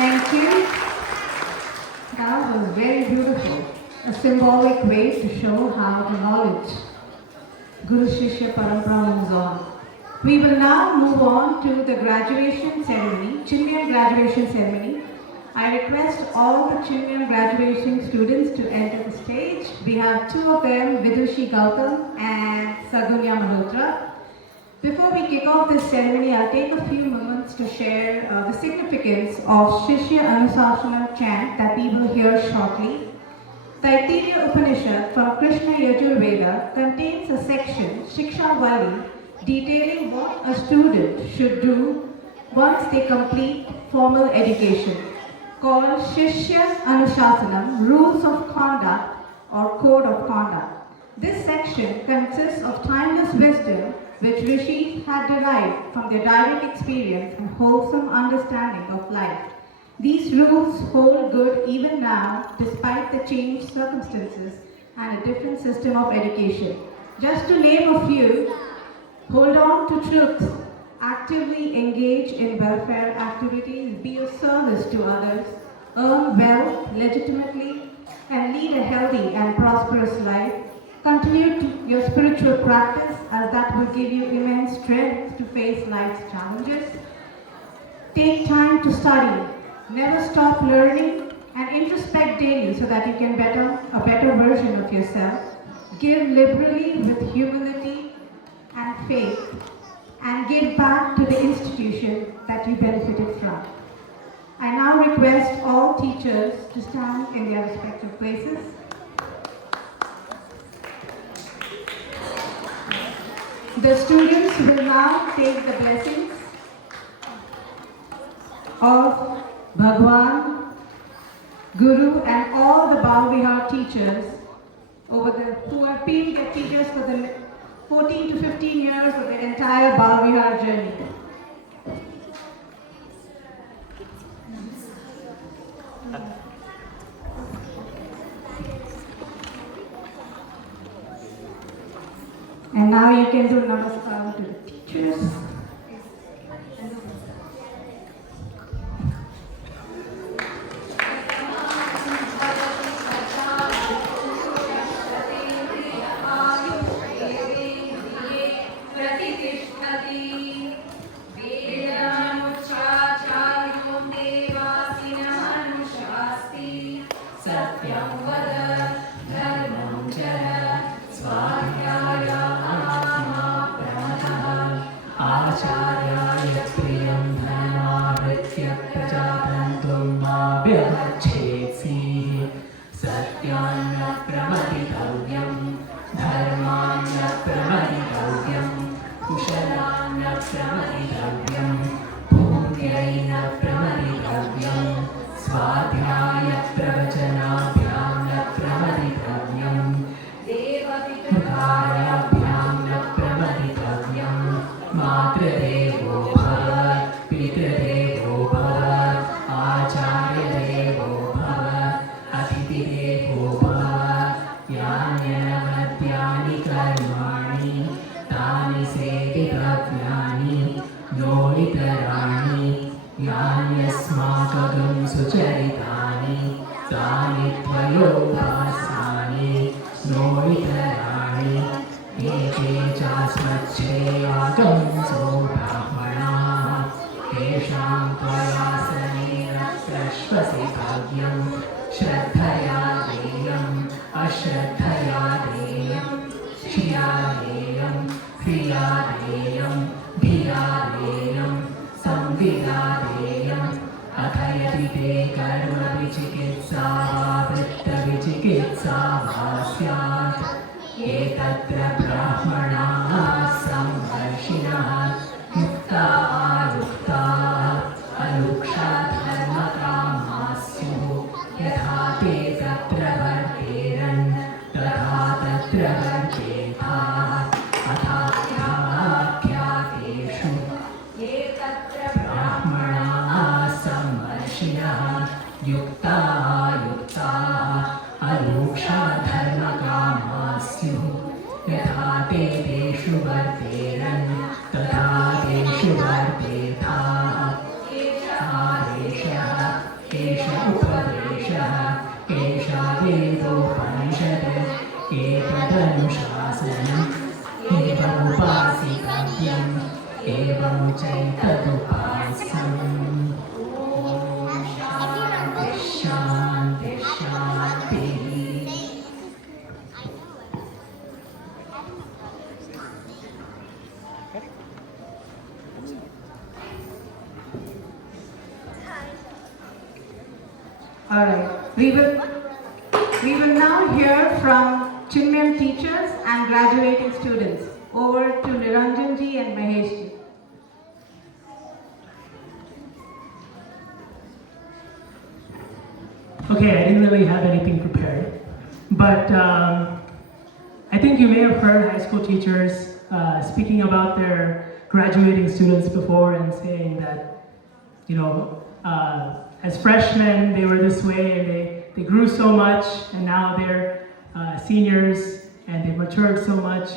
Thank you. That was very beautiful. A symbolic way to show how the knowledge Guru Shishya Parampara moves on. We will now move on to the graduation ceremony, Chinmayan graduation ceremony. I request all the Chinmayan graduation students to enter the stage. We have two of them, Vidushi Gautam and Sagunya Malhotra. Before we kick off this ceremony, I'll take a few moments wants to share the significance of Shishya Anusasana chant that we will hear shortly. The Taittiriya Upanishad from Krishna Yajurveda contains a section, Shiksha Vali, detailing what a student should do once they complete formal education, called Shishya Anushasanam, Rules of Conduct or Code of Conduct. This section consists of timeless wisdom which rishis had derived from their direct experience and wholesome understanding of life. These rules hold good even now, despite the changed circumstances and a different system of education. Just to name a few, hold on to truth, actively engage in welfare activities, be of service to others, earn wealth legitimately, and lead a healthy and prosperous life. Continue your spiritual practice, as that will give you immense strength to face life's challenges. Take time to study. Never stop learning and introspect daily so that you can become a better version of yourself. Give liberally with humility and faith, and give back to the institution that you benefited from. I now request all teachers to stand in their respective places. The students will now take the blessings of Bhagwan, Guru, and all the Bal-Vihar teachers who have been their teachers for the 14 to 15 years of the entire Bal-Vihar journey. And now you can do namaskar to the teachers. All right. We will now hear from Chinmayam teachers and graduating students. Over to Niranjanji and Maheshji. Okay, I didn't really have anything prepared, but I think you may have heard high school teachers speaking about their graduating students before and saying that, you know, as freshmen they were this way and they grew so much, and now they're seniors and they've matured so much.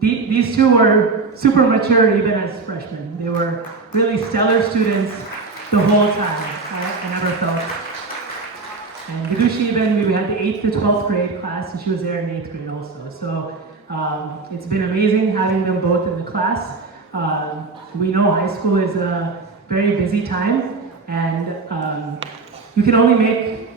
These two were super mature even as freshmen. They were really stellar students the whole time. I never felt. And Vidushi even, we had the 8th to 12th grade class, and she was there in 8th grade also. So it's been amazing having them both in the class. We know high school is a very busy time, and you can only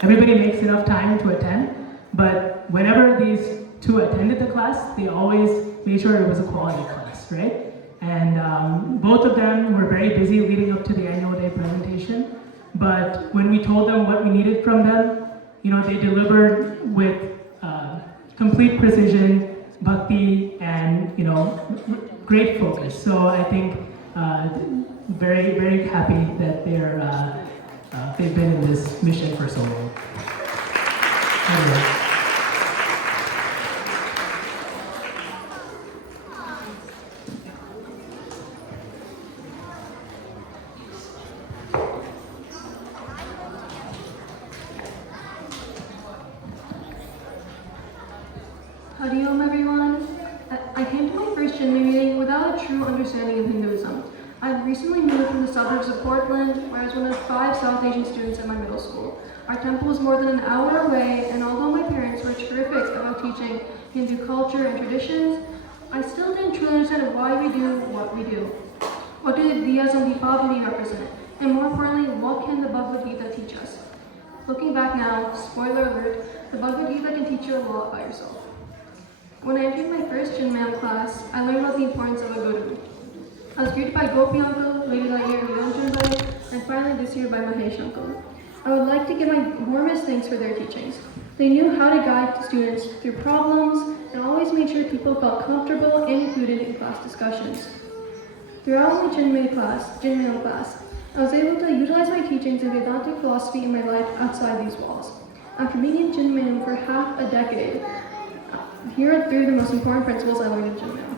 everybody makes enough time to attend, but whenever these two attended the class, they always made sure it was a quality class, right? And both of them were very busy leading up to the annual day presentation. But when we told them what we needed from them, you know, they delivered with complete precision, bhakti, and, you know, great focus. So I think very, very happy that they've been in this mission for so long. Anyway. Howdy everyone. I came to my first Chinmay meeting without a true understanding of Hinduism. I've recently moved from the suburbs of Portland, where I was one of 5 South Asian students at my middle school. Our temple is more than an hour away, and although my parents were terrific about teaching Hindu culture and traditions, I still didn't truly understand why we do what we do. What do the Diyas and Deepavali represent? And more importantly, what can the Bhagavad Gita teach us? Looking back now, spoiler alert, the Bhagavad Gita can teach you a lot by yourself. When I entered my first Chinmayam class, I learned about the importance of a guru. I was greeted by Gopi uncle, later that year Niranjan Bhai, and finally this year by Mahesh uncle. I would like to give my warmest thanks for their teachings. They knew how to guide students through problems and always made sure people felt comfortable and included in class discussions. Throughout my Chinmayam class, I was able to utilize my teachings in Vedantic philosophy in my life outside these walls. After being in Chinmayam for half a decade, here are 3 of the most important principles I learned in Chinmayam.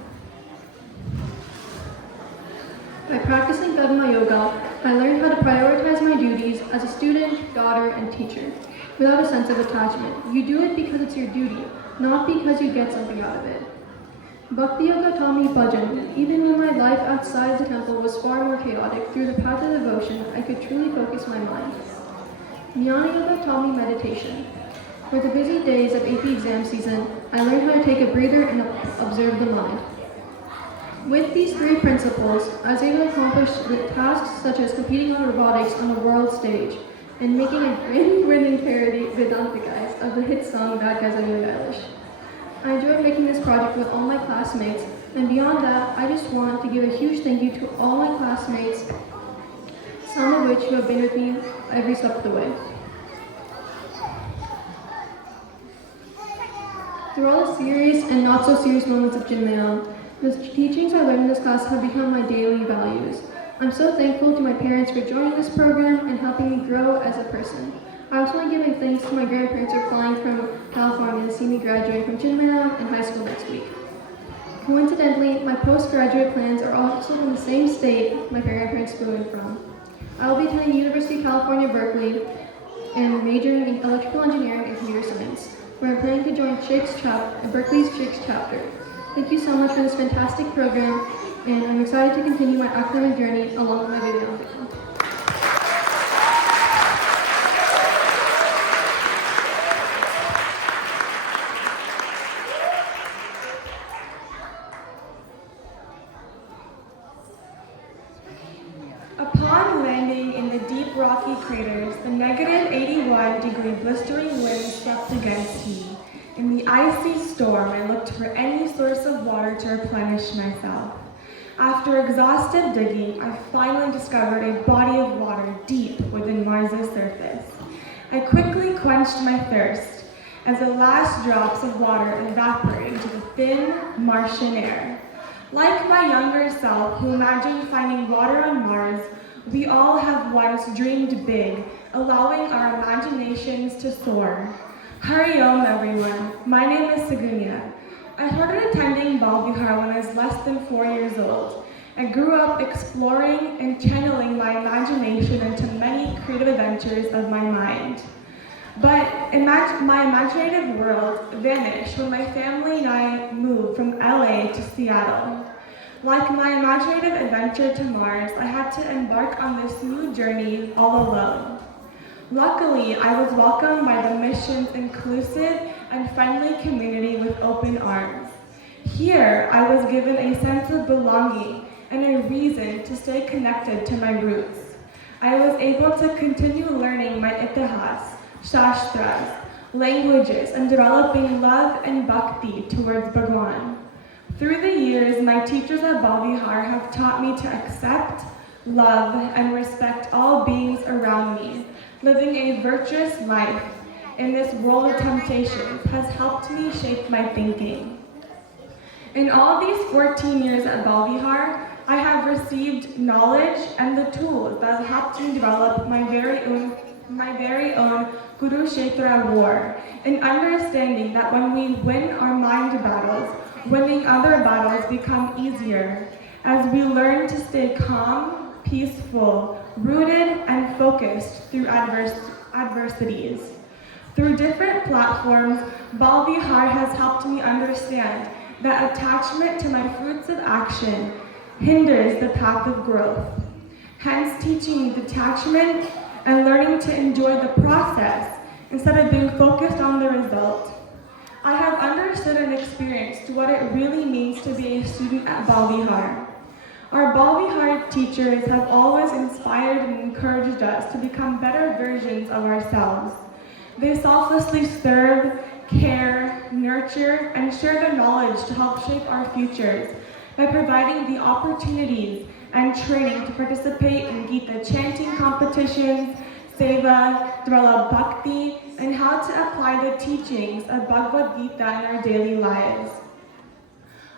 By practicing Dharma Yoga, I learned how to prioritize my duties as a student, daughter, and teacher, without a sense of attachment. You do it because it's your duty, not because you get something out of it. Bhakti Yoga taught me bhajan. Even when my life outside the temple was far more chaotic, through the path of devotion, I could truly focus my mind. Jnana Yoga taught me meditation. For the busy days of AP exam season, I learned how to take a breather and observe the mind. With these 3 principles, I was able to accomplish the tasks such as competing on robotics on the world stage and making a Grammy-winning parody Vedanta Guys of the hit song Bad Guys by Billie Eilish. I enjoyed making this project with all my classmates, and beyond that, I just want to give a huge thank you to all my classmates, some of which who have been with me every step of the way. Through all the serious and not so serious moments of Chinmayam, the teachings I learned in this class have become my daily values. I'm so thankful to my parents for joining this program and helping me grow as a person. I also want to give thanks to my grandparents for flying from California to see me graduate from Chinmayam in high school next week. Coincidentally, my postgraduate plans are also in the same state my grandparents flew in from. I will be attending University of California, Berkeley, and majoring in electrical engineering and computer science, where I'm planning to join Berkeley's Shakes chapter. Thank you so much for this fantastic program, and I'm excited to continue my academic journey along with my Vedanta path. Upon landing in the deep rocky craters, the negative 81-degree blistering wind swept against me. In the icy storm, I looked for any source of water to replenish myself. After exhaustive digging, I finally discovered a body of water deep within Mars's surface. I quickly quenched my thirst as the last drops of water evaporated into the thin Martian air. Like my younger self who imagined finding water on Mars, we all have once dreamed big, allowing our imaginations to soar. Hariom, everyone. My name is Segunia. I started attending Bal Vihar when I was less than 4 years old. I grew up exploring and channeling my imagination into many creative adventures of my mind. But my imaginative world vanished when my family and I moved from LA to Seattle. Like my imaginative adventure to Mars, I had to embark on this new journey all alone. Luckily, I was welcomed by the mission's inclusive and friendly community with open arms. Here, I was given a sense of belonging and a reason to stay connected to my roots. I was able to continue learning my itihas, shastras, languages, and developing love and bhakti towards Bhagwan. Through the years, my teachers at Bal Vihar have taught me to accept, love, and respect all beings around me. Living a virtuous life in this world of temptations has helped me shape my thinking. In all these 14 years at Bal Vihar, I have received knowledge and the tools that have helped me develop my very own Kurukshetra war, and understanding that when we win our mind battles, winning other battles become easier as we learn to stay calm, peaceful, rooted, and focused through adversities. Through different platforms, Bal Vihar has helped me understand that attachment to my fruits of action hinders the path of growth. Hence, teaching me detachment and learning to enjoy the process instead of being focused on the result. I have understood and experienced what it really means to be a student at Bal Vihar. Our Bal Vihar teachers have always inspired and encouraged us to become better versions of ourselves. They selflessly serve, care, nurture, and share their knowledge to help shape our futures by providing the opportunities and training to participate in Gita chanting competitions, seva, develop bhakti, and how to apply the teachings of Bhagavad Gita in our daily lives.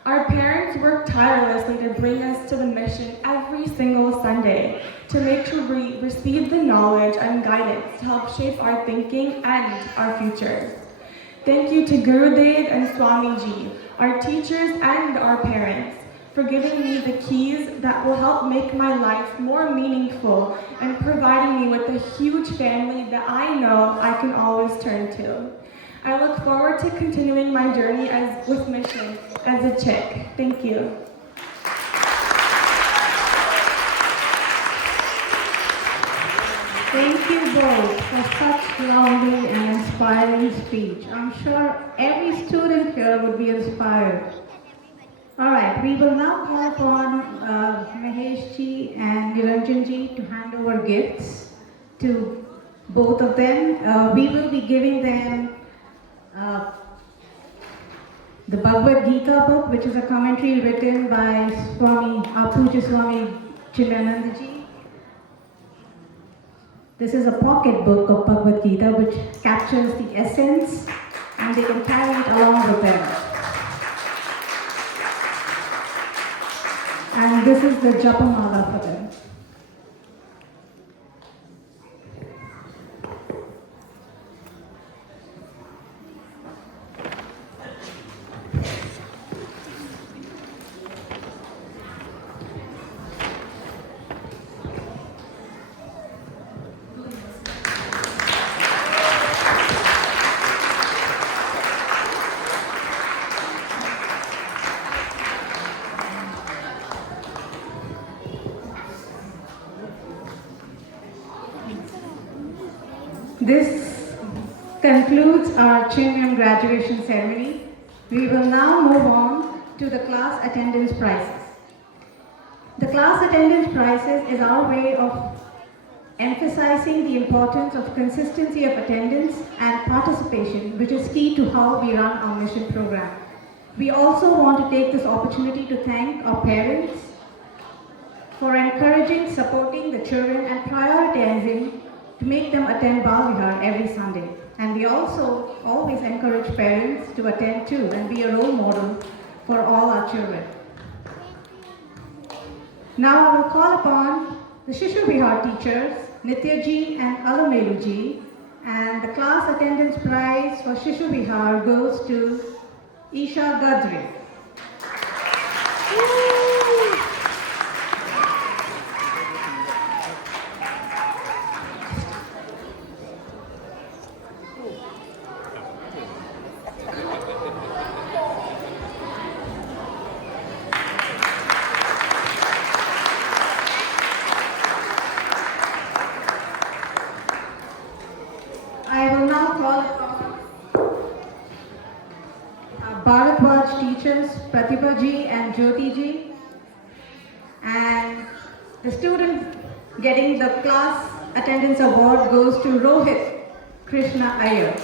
Our parents work tirelessly to bring us to the mission every single Sunday to make sure we receive the knowledge and guidance to help shape our thinking and our futures. Thank you to Gurudev and Swamiji, our teachers and our parents, for giving me the keys that will help make my life more meaningful and providing me with a huge family that I know I can always turn to. I look forward to continuing my journey with mission as a chick. Thank you. Thank you both for such lovely and inspiring speech. I'm sure every student here would be inspired. All right, we will now call upon Mahesh ji and Niranjan ji to hand over gifts to both of them. We will be giving them the Bhagavad Gita book, which is a commentary written by Puja Swami Chinmayananda ji. This is a pocket book of Bhagavad Gita which captures the essence and they can carry it along with them. And this is the Japamala for them. This concludes our Chinmayam graduation ceremony. We will now move on to the class attendance prizes. The class attendance prizes is our way of emphasizing the importance of consistency of attendance and participation, which is key to how we run our mission program. We also want to take this opportunity to thank our parents, for encouraging, supporting the children and prioritizing to make them attend Bal Vihar every Sunday. And we also always encourage parents to attend too and be a role model for all our children. Now I will call upon the Shishu Vihar teachers, Nitya ji and Alumelu ji, and the class attendance prize for Shishu Vihar goes to Isha Gadri. I will now call upon Bharatwaj teachers Pratibha ji and Jyoti ji, and the student getting the class attendance award goes to Rohit Krishna Iyer.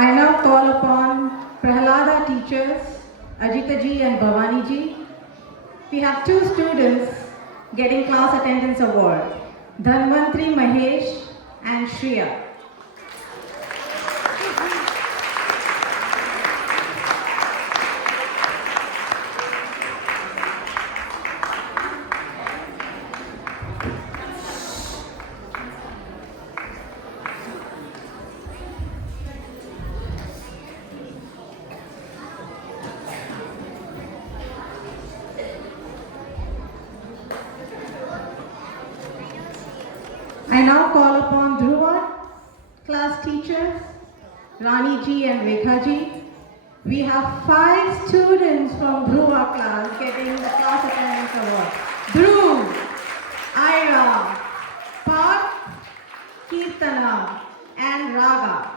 I now call upon Prahalada teachers, Ajita ji and Bhavani ji. We have two students getting class attendance award, Dhanvantri Mahesh and Shriya. I now call upon Dhruva class teachers, Rani ji and Rekha ji. We have 5 students from Dhruva class getting the class attendance award. Dhruv, Ira, Parth, Kirtana and Raga.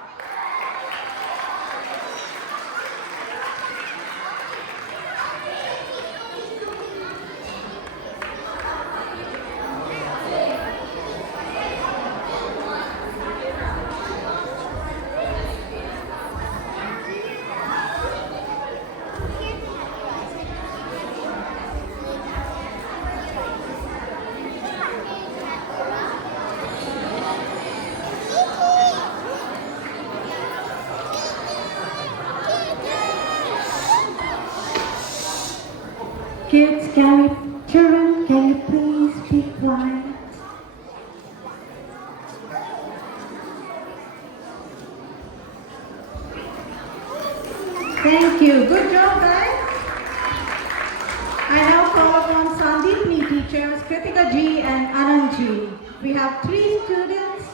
Kids, children, can you please be quiet? Thank you. Good job, guys. I now call upon Sandeepni teachers, Kritika ji and Anand ji. We have 3 students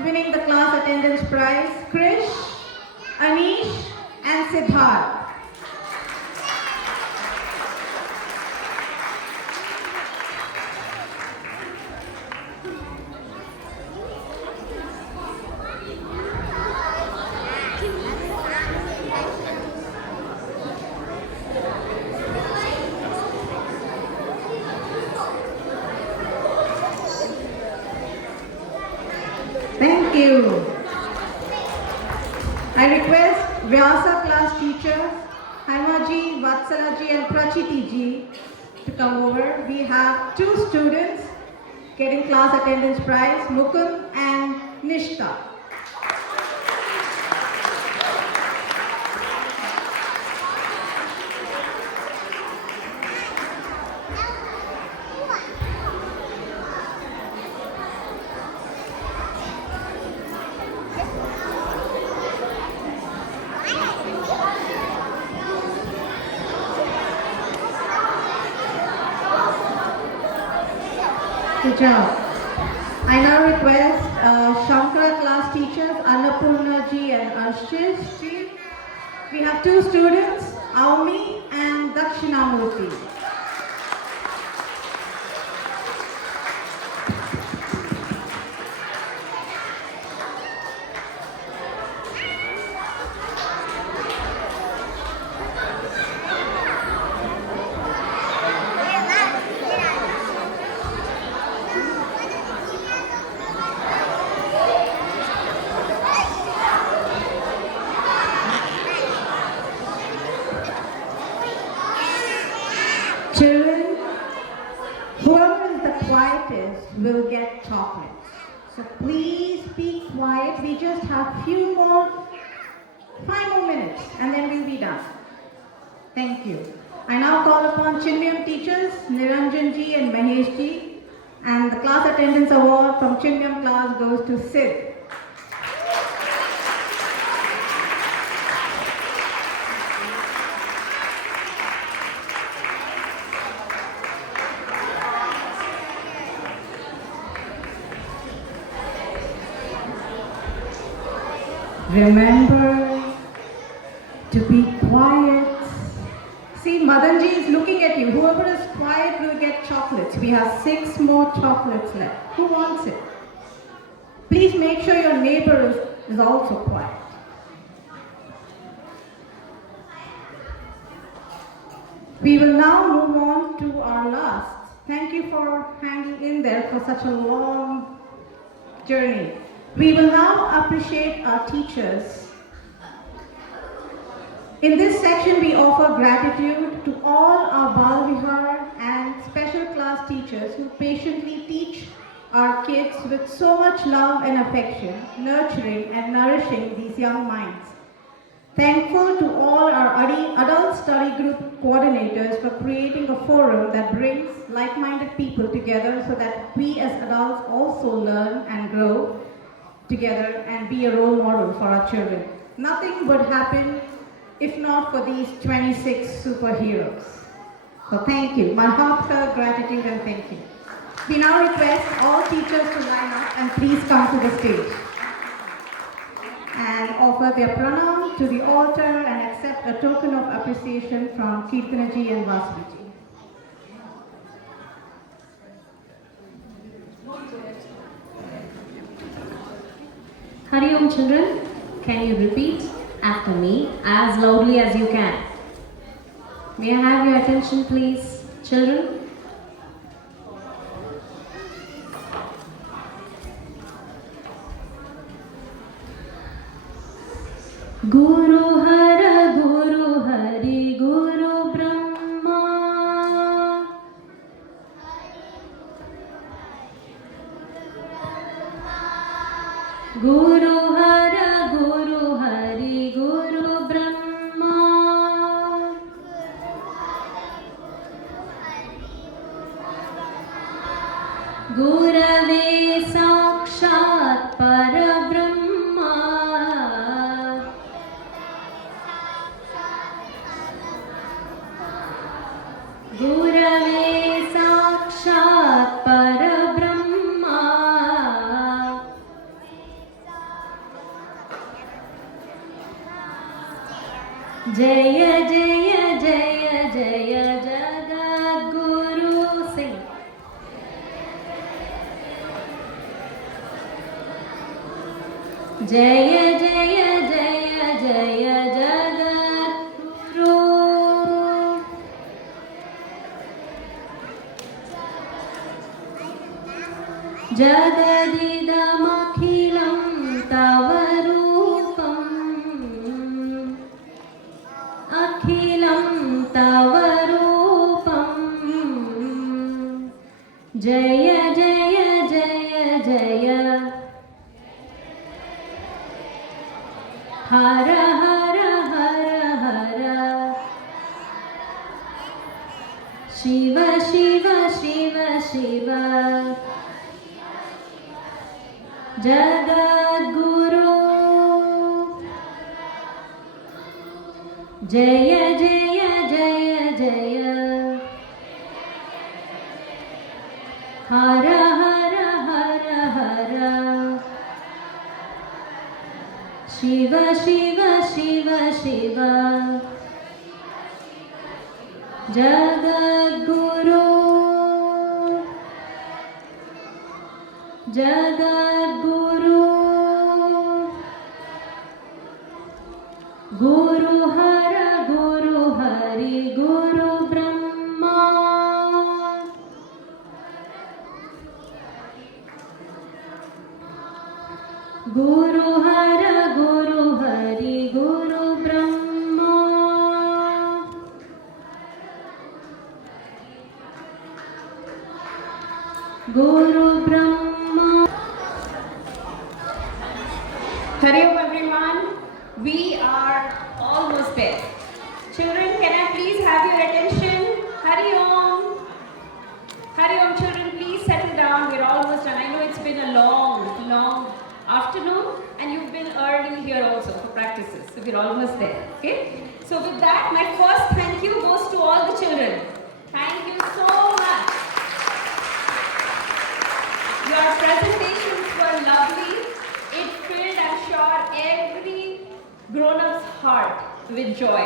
winning the class attendance prize, Krish, Anish and Siddharth. Thank you. I request Vyasa class teachers, Haimaji, Vatsalaji and Prachiti ji to come over. We have 2 students getting class attendance prize, Mukund and Nishta. Good job. I now request Shankara class teachers Annapurna ji and Ashish ji. We have 2 students, Aumi and Dakshinamurti. Please be quiet. We just have 5 more minutes, and then we'll be done. Thank you. I now call upon Chinmayam teachers, Niranjan ji and Mahesh ji, and the class attendance award from Chinmayam class goes to Sid. Remember to be quiet. See, Madanji is looking at you. Whoever is quiet will get chocolates. We have 6 more chocolates left. Who wants it? Please make sure your neighbor is also quiet. We will now move on to our last. Thank you for hanging in there for such a long journey. We will now appreciate our teachers. In this section, we offer gratitude to all our Bal Vihar and special class teachers who patiently teach our kids with so much love and affection, nurturing and nourishing these young minds. Thankful to all our adult study group coordinators for creating a forum that brings like-minded people together so that we as adults also learn and grow together and be a role model for our children. Nothing would happen if not for these 26 superheroes. So thank you. My heartfelt gratitude and thank you. We now request all teachers to line up and please come to the stage and offer their pranam to the altar and accept a token of appreciation from Kirtanaji and Vasubiji. Hari Om children, can you repeat after me as loudly as you can? May I have your attention please, children? Guru Hara Guru Hari Guru Brahma Guru Hara Guru Hari Guru Brahma Gurave Sakshat Parabrahma Gurave Sakshat Parabrahma Jaya Jaya Jaya Jaya Jagadguru Singh Jaya Jaya Jaya Jaya Jagadguru Jagadidam Akhilam Tavarupam Akhilam Tavarupam Jaya Jaya Jaya Jaya Hara Hara Hara Hara Shiva Shiva Shiva Shiva Jagadguru Jaya Jaya Jaya Jaya Hara Hara Hara Hara Shiva Shiva Shiva Shiva Jagadguru Jagadguru Guru Hara Guru Hari Guru Brahma Guru Hara Guru Hari Guru Brahma Guru Brahma there. Children, can I please have your attention? Hari Om. Hari Om, children, please settle down. We're almost done. I know it's been a long, long afternoon and you've been early here also for practices. So we're almost there. Okay? So with that, my first thank you goes to all the children. Thank you so much. Your presentations were lovely. It filled, I'm sure, every grown-up's heart with joy.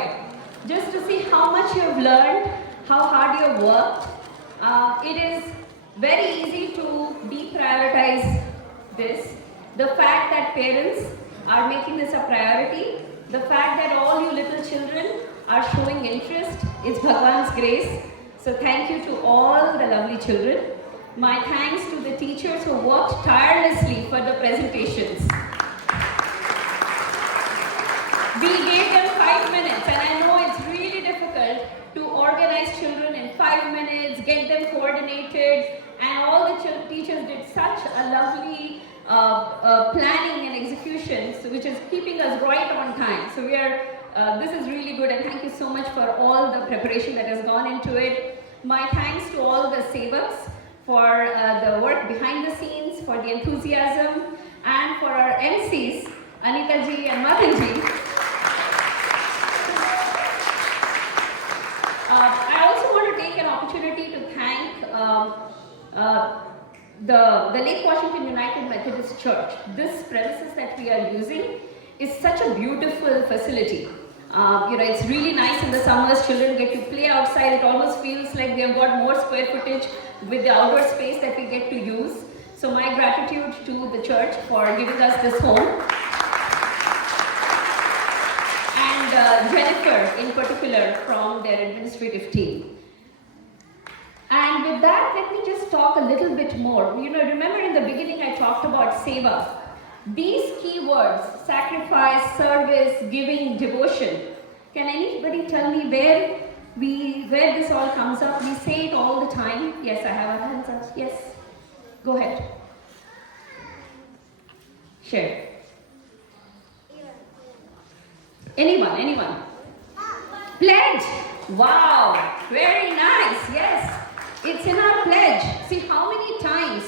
Just to see how much you have learned, how hard you have worked. It is very easy to deprioritize this. The fact that parents are making this a priority, the fact that all you little children are showing interest is Bhagwan's grace. So thank you to all the lovely children. My thanks to the teachers who worked tirelessly for the presentations. We gave them 5 minutes, and I know it's really difficult to organize children in 5 minutes, get them coordinated, and all the teachers did such a lovely planning and execution, so which is keeping us right on time. So this is really good, and thank you so much for all the preparation that has gone into it. My thanks to all the sevaks for the work behind the scenes, for the enthusiasm, and for our MCs, Anita ji and Madan ji. I also want to take an opportunity to thank the Lake Washington United Methodist Church. This premises that we are using is such a beautiful facility. It's really nice in the summers, children get to play outside. It almost feels like we have got more square footage with the outdoor space that we get to use. So my gratitude to the church for giving us this home. And Jennifer in particular from their administrative team. And with that, let me just talk a little bit more. Remember in the beginning I talked about seva. These key words, sacrifice, service, giving, devotion. Can anybody tell me where this all comes up? We say it all the time. Yes, I have our hands up. Yes. Go ahead. Share. Anyone? Pledge. Wow. Very nice. Yes. It's in our pledge. See how many times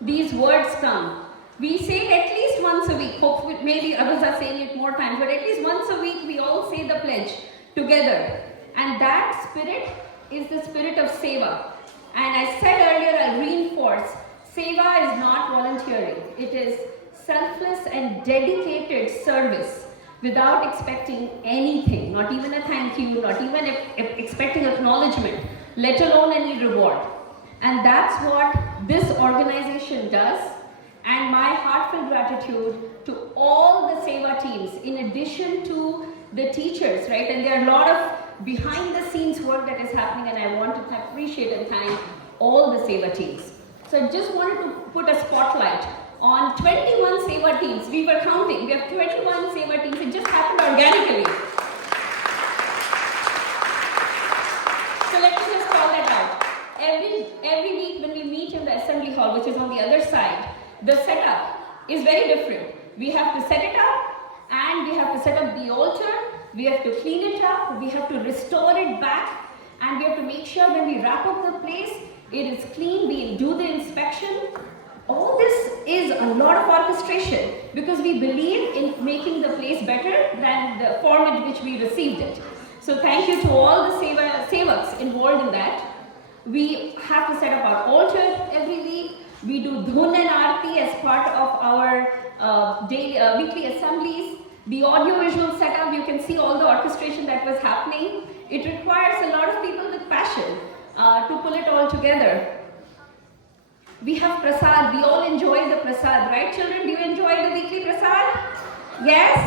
these words come. We say it at least once a week. Hopefully, maybe others are saying it more times, but at least once a week we all say the pledge together. And that spirit is the spirit of seva. And I said earlier, I'll reinforce, seva is not volunteering. It is selfless and dedicated service without expecting anything, not even a thank you, not even expecting acknowledgement, let alone any reward. And that's what this organization does. And my heartfelt gratitude to all the seva teams, in addition to the teachers, right? And there are a lot of behind the scenes work that is happening, and I want to appreciate and thank all the seva teams. So I just wanted to put a spotlight on 21 seva teams. We were counting. We have 21 seva teams. It just happened organically. So let me just call that out. Every week when we meet in the assembly hall, which is on the other side, the setup is very different. We have to set it up, and we have to set up the altar, we have to clean it up, we have to restore it back, and we have to make sure when we wrap up the place, it is clean, we do the inspection. All this is a lot of orchestration because we believe in making the place better than the form in which we received it. So thank you to all the sevaks involved in that. We have to set up our altar every week. We do dhun and aarti as part of our weekly assemblies. The audio-visual setup, you can see all the orchestration that was happening. It requires a lot of people with passion to pull it all together. We have prasad. We all enjoy the prasad, right, children? Do you enjoy the weekly prasad? Yes?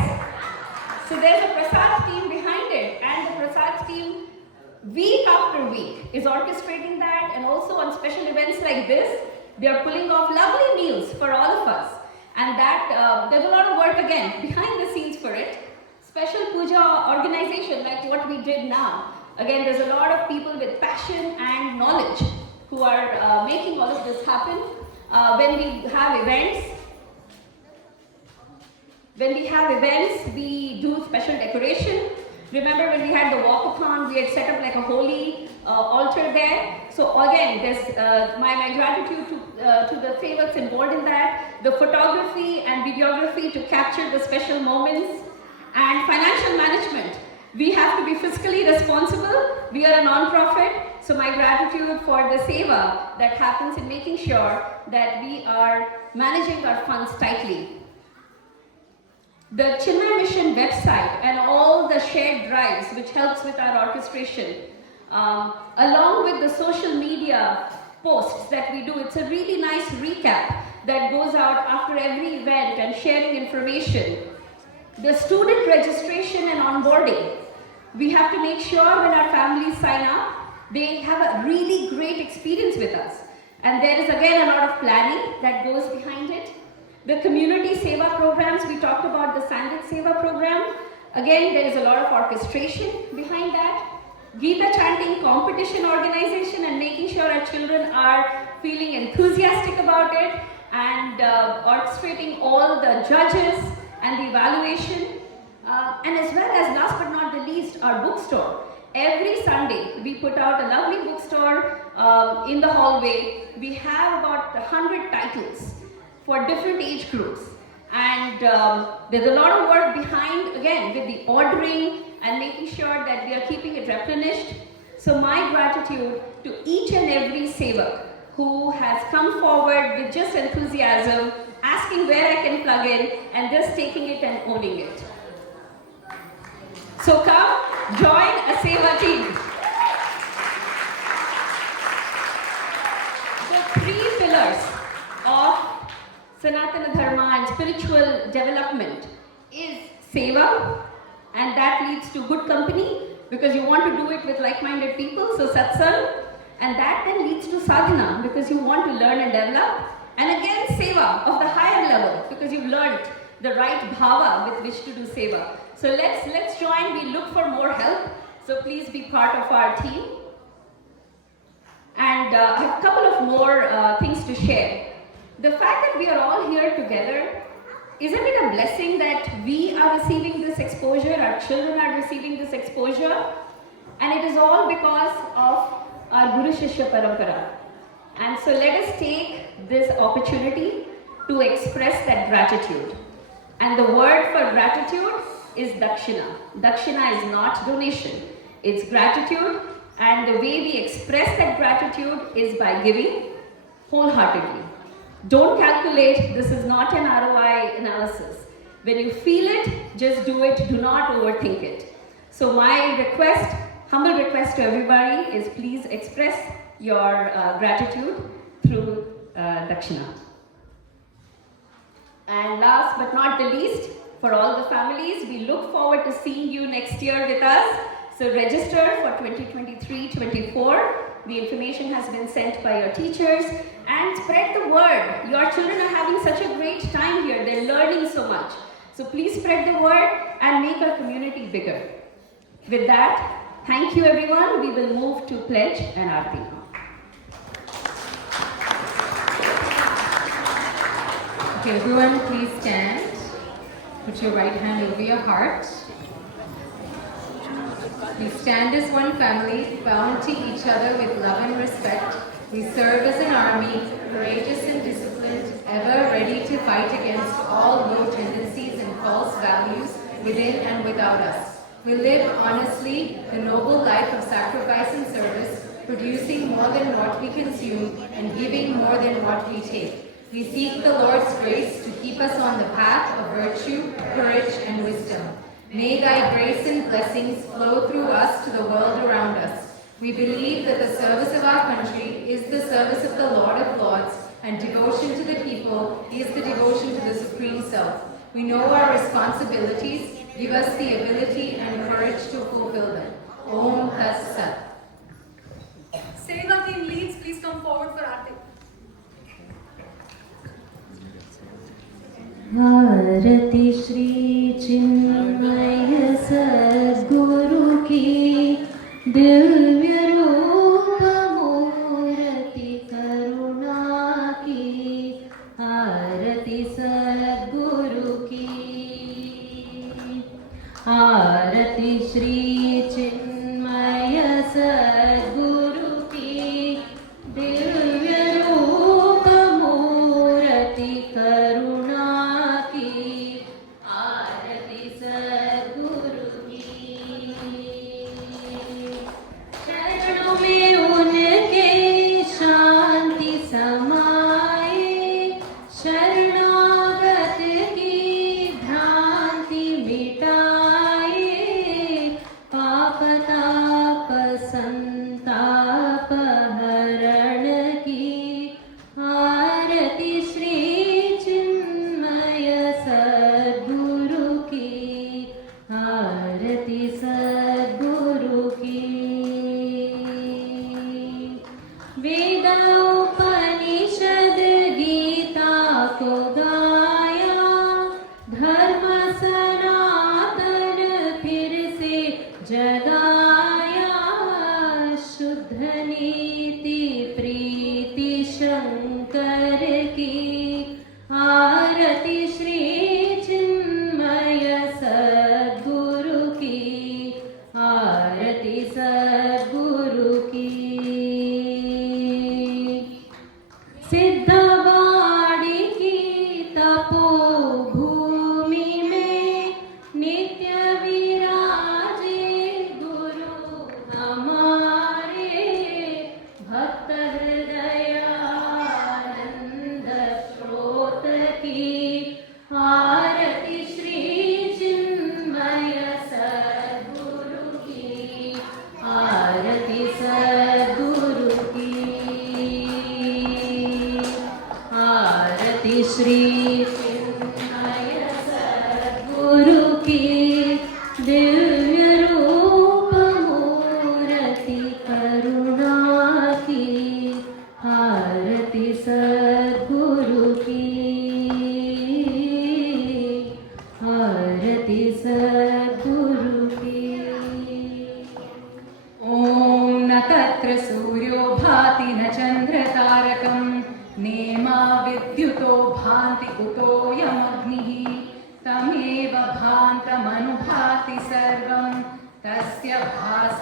So there's a prasad team behind it, and the prasad team week after week is orchestrating that, and also on special events like this, they are pulling off lovely meals for all of us. And that, there's a lot of work again behind the scenes for it. Special puja organization like what we did now. Again, there's a lot of people with passion and knowledge who are making all of this happen. When we have events, we do special decoration. Remember when we had the walkathon, we had set up like a holy altar there. So again, there's my gratitude to the favorites involved in that, the photography and videography to capture the special moments, and financial management. We have to be fiscally responsible. We are a non-profit, so my gratitude for the seva that happens in making sure that we are managing our funds tightly. The Chinmay Mission website and all the shared drives which helps with our orchestration, along with the social media posts that we do, it's a really nice recap that goes out after every event and sharing information. The student registration and onboarding, we have to make sure when our families sign up, they have a really great experience with us. And there is again a lot of planning that goes behind it. The community seva programs, we talked about the Sandit Seva program. Again, there is a lot of orchestration behind that. Geeta chanting competition organization and making sure our children are feeling enthusiastic about it, and orchestrating all the judges and the evaluation. And as well as, last but not the least, our bookstore. Every Sunday, we put out a lovely bookstore in the hallway. We have about 100 titles for different age groups. And there's a lot of work behind, again, with the ordering and making sure that we are keeping it replenished. So my gratitude to each and every sevak who has come forward with just enthusiasm, asking where I can plug in, and just taking it and owning it. So come, join a seva team. The three pillars of Sanatana Dharma and spiritual development is seva, and that leads to good company because you want to do it with like-minded people, so satsang, and that then leads to sadhana because you want to learn and develop, and again seva of the higher level because you've learned the right bhava with which to do seva. So let's join. We look for more help, so please be part of our team. And I have a couple of more things to share. The fact that we are all here together, isn't it a blessing that we are receiving this exposure, our children are receiving this exposure? And it is all because of our Guru Shishya Parampara. And so let us take this opportunity to express that gratitude. And the word for gratitude is dakshina. Dakshina is not donation, it's gratitude. And the way we express that gratitude is by giving wholeheartedly. Don't calculate, this is not an ROI analysis. When you feel it, just do it, do not overthink it. So my request, humble request to everybody is please express your gratitude through dakshina. And last but not the least, for all the families, we look forward to seeing you next year with us. So register for 2023-24. The information has been sent by your teachers, and spread the word. Your children are having such a great time here. They're learning so much. So please spread the word and make our community bigger. With that, thank you everyone. We will move to pledge and aarti now. Okay, everyone, please stand. Put your right hand over your heart. We stand as one family, bound to each other with love and respect. We serve as an army, courageous and disciplined, ever ready to fight against all low tendencies and false values within and without us. We live honestly the noble life of sacrifice and service, producing more than what we consume and giving more than what we take. We seek the Lord's grace to keep us on the path of virtue, courage, and wisdom. May thy grace and blessings flow through us to the world around us. We believe that the service of our country is the service of the Lord of Lords, and devotion to the people is the devotion to the Supreme Self. We know our responsibilities. Give us the ability and courage to fulfill them. Om Tat Sat. Seva team leads, please come forward for Aarti. आरती श्री चिन्मय सद्गुरु की दिव्य रूप मूर्ति करुणा की आरती सद्गुरु की आरती श्री चिन्मय सद्गुरु की दिव्य रूप मूर्ति करुणा की आरती सद्गुरु की। चरणों में उनके शांति समाए, शरणागत की भ्रांति मिटाए, पाप ताप संताप हरण की आरती श्री चिन्मय सद्गुरु की आरती सद्गुरु की। वेद उपनिषद गीता को गाया, धर्म सनातन फिर से जगाया, शुद्ध नीति प्रीति शंकर की आरती श्री चिन्मय सद्गुरु की आरती सद्गुरु की। सिद्धवाणी की तपोभूमि में नित्य विराजे गुरु हमारे, भक्त हृदयानंद स्रोत की आरती श्री चिन्मय सद्गुरु की आरती सद्गुरु की आरती श्री चिन्मय सद्गुरु की दिव्य रूप मूर्ति करुणा की आरती सद्गुरु की आरती सद्गुरु की। ॐ न तत्र सूर्यो भाति न चन्द्रतारकं, नेमा विद्युतो भान्ति कुतोऽयमग्निः, तमेव भान्तमनुभाति सर्वं तस्य भास